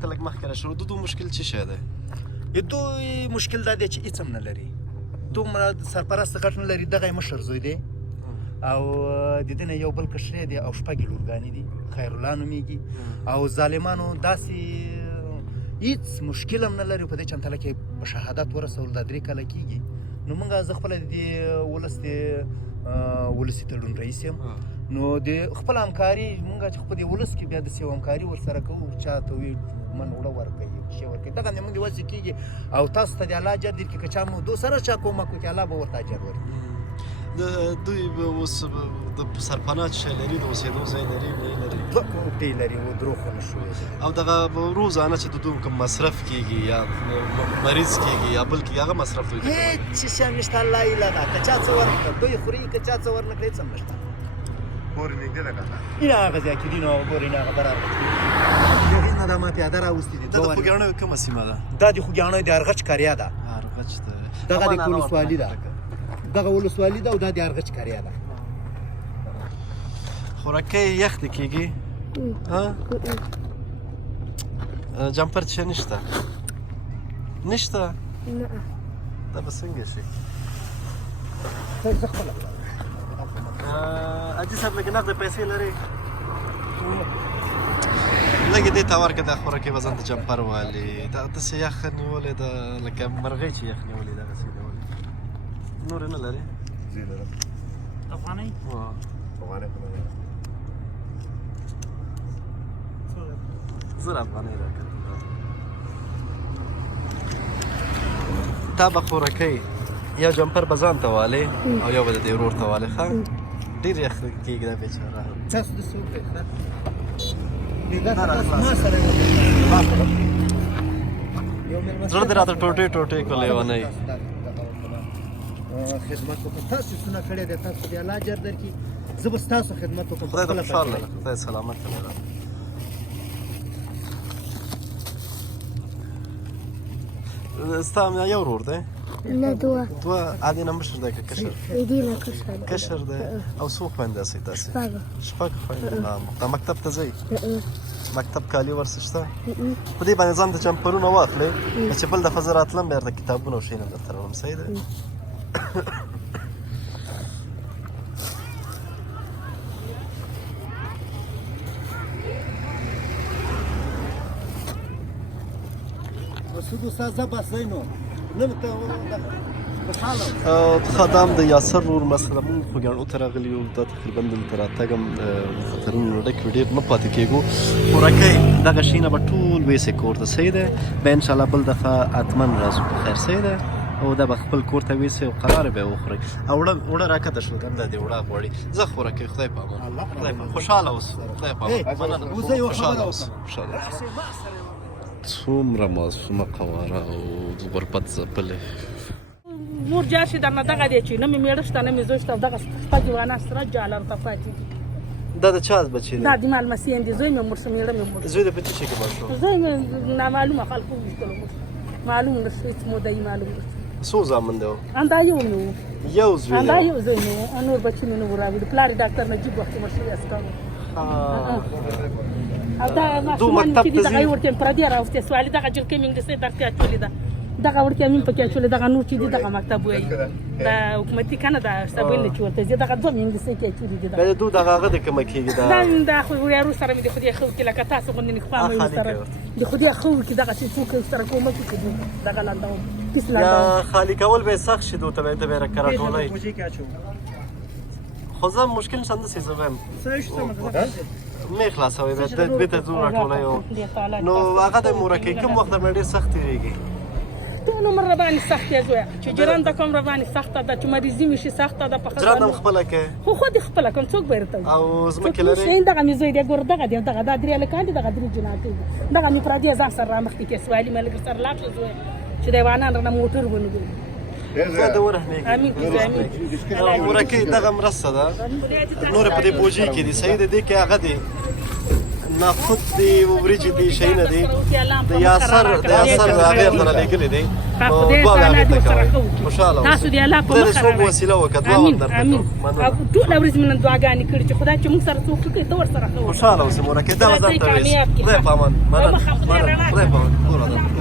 ته لږ مخکې راشو د دوی مشکل څه شی دی؟ د دوی مشکل دا دی چې هېڅ هم نه لري. دومره سرپرست غټ نه لري. دغه یې مشر زوی دی او د ده نه یو بل کشری دی او شپږ یې لورګانې دي. خیرالله نومېږي او ظالمانو داسې هېڅ مشکل هم نه لري. په دې چمتله کې په شهادت ورسول دا 3 کاله کېږي. نو موږ زه خپله د دې ولس د ولسي تړون رئیس یم. نو د خپل همکاري موږ چې خو په دې ولس کې بیا داسې یو همکاري ورسره کوو چا ته وي من وړه ورکوي یو شی ورکوي. دغه زموږ د وسې کېږي او تاسو ته د الله اجر درکړي. که چا مو دو سره چا کومک وکړي الله به ورته اجر ورکړي. دوی به اوس د سرپناه څه شی لري؟ د اوسېدو ځای لري نه لري؟ 2 کوټې لري او 3 خونې شوې. او دغه روزانه چې د دوی کوم مصرف کېږي یا مریض کېږي یا بل کېږي هغه مصرف دوی کوي؟ هېڅ شی نشته. الله ایله ده. که چا څه ورکړه دوی خوري، که چا څه ورنکړه هېڅ هم نشته. پورې نږدې ده که نه؟ اینه هغه ځای کې دي نو ګورې نه هغه برابر دي. د هغې نه دا ما پیاده راوستي دي. دا د خوږیاڼیو کومه سیمه ده؟ دا د خوږیاڼیو د ارغچ قریه ده. ارغچ ده. دغه د ولسوالي ده. دغه ولسوالي ده او دا د ارغچ قریه ده. خوراکۍ یخ دې کېږي؟ جمپر څه نشته؟ نشته؟ نه. دا به څنګه شي؟ زه خپله حاجي صاحب لږ نغده پیسې لرې؟ لږ یې دې ته ورکړه دا خوراکۍ به ځان ته جمپر والي. دا داسې یخ نیولې ده لکه مرغۍ چې یخ نیولې دغسې نیولې. نورې نه لرې؟ زه یې لرم. افغانۍ؟ افغانۍ خو نه لرم. 1000 افغانۍ راکړه. تا به خوراکۍ یا جمپر به ځان ته والې او یا به د دې ورور ته والې. ښه ډېر یخ کېږي دا بیچاره. تاسو داسې وکړئ زړه دې راته ټوټې ټوټې کړو لیونۍ. خدمت وکړم. تاسو څونه کړی دی تاسو دې الله اجر درکړي. زه به ستاسو خدمت وکړم. خدای دې خوشحاله کړه. خدای سلامت کړه. ستا یو ورور دی؟ نه 2. 2 عادي نه مشر دی که کشر؟ ایدی نه کشر. کشر دی. او څو خویندې هستئ تاسې؟ 6 خویندې. دا مکتب ته ځئ؟ مکتب کالي ورسې شته؟ په دې باندې ځان ته جمپرونه واخلئ چې بل دفعه زه راتلم بیا درته کتابونه او شیونه درته راوړم. صحیح دی؟ مسعود استاد زه بس ځای نو نه ته خوشحاله خدام د یاسر ورور مثلا مونږ خوږیاڼو ته راغلي یو. دا تقریبا دلته راتګ هم خطرونه ډک وي. ډېر نه پاتې کېږو. خوراکۍ دغه شیونه به ټول ویسې کور ته. صحیح دی؟ بیا انشاءالله بل دفعه حتما راځو په خیر. صحیح دی؟ او دا به خپل کور ته ویسې او قراره به یې وخورئ. او وړه راکته شو همدا دې وړه غواړي. ځه خوراکۍ. خدای په امان. خدای په خوشحاله اوسه. خدای په امان. خوشحاله اوسه. خوشحاله اوسه. څومره معصومه قواره او غربت ځپلې. مور جار شي درنه دغه دی چې نه مې میړه شته نه مې زوی شته. دغه شپږ ورانه سره جالر ته پاتې دي. دا د چا بچی دی؟ دا د مال مسیح دی. زوی مې مړ شو میړه مې مړ شو. زوی د په څه شي کې مړ شو؟ زوی مې نامعلومه خلکو ویشتلو مړ شو. معلوم نه شو هېڅ موده یې معلوم نه شو. څو زامن دی؟ همدا یو مې و. یو زوی همدا یو زوی مې و. نور بچي مې نه وو راوړي. پلار یې ډاکټر نجیب وختي مړ شوی عسکر و. او دا ماشومان چې دي دغه یې ورته پردی راوستې سوالي. دغه جلکۍ مې انګلیسۍ درس کې اچولې ده. دغه وړکې مې پکې اچولې. دغه نور چې دي دغه مکتب وایي دا حکومتي که نه دا شتابیل نه چې ورته ځي. دغه 2 مې انګلیسۍ کې اچولې دي. بیا د دوی دغه هغه د کومه کېږي دا خو یارو سره مې د خدای ښه وکړي لکه تاسو غوندې نکفا مې ورسره د خدای ښه وکړي. دغه چې څوک سره کومک وکړي دغه لنډوم پیس یا لنډوم. خالي کول به یې سخت شي دوی ته به یې بیا راټولئ. خو زه مشکل نشته همداسې زه وایم مې خلاصوئ بیا بېرته ځو راټولئ. نو هغه د مورکۍ کوم وخت درنه ډېر سخت تېرېږي؟ ټول عمر راباندې سخت دی زویه. چې جرنده کوم راباندې سخته ده. چې مریضي مې شي سخته ده. په جرنده هم خپله کوې؟ خو خود یې خپله کوم څوک به یې راته وایي. او ځمکې لرې؟ دغه مې زوی دی ګوره دغه دی دغه دا 3 هلکان دي. دغه 3 جناکۍ دي. دغه مې پردی ځان سره رامخکې کړې سوالي ملګري سره لاړ شه زویه چې د حیوانان رانه موټر ونیولي. خدای دې ورحمېږي. مورکۍ دغه مرسته ده. نورې په دې بوجۍ کې دي. صحیح دی؟ دې کې هغه دی نخود دی وریجې دی شیونه دی د یاسر هغې سره لېږلي دی نو دواړه هغې ته کوئ خوشحاله تاسو دې الله په مخ څوک وسیله وکړه دوا هم درته امین مننه ټوله ورځ مې نن دعاګانې کړي چې خدای چې موږ سره څوک ښه کړي ته ورسره ښه وکړه خوشحاله اوسې مورکې دا وزن ته ویس خدای په امان مننه خدای په امان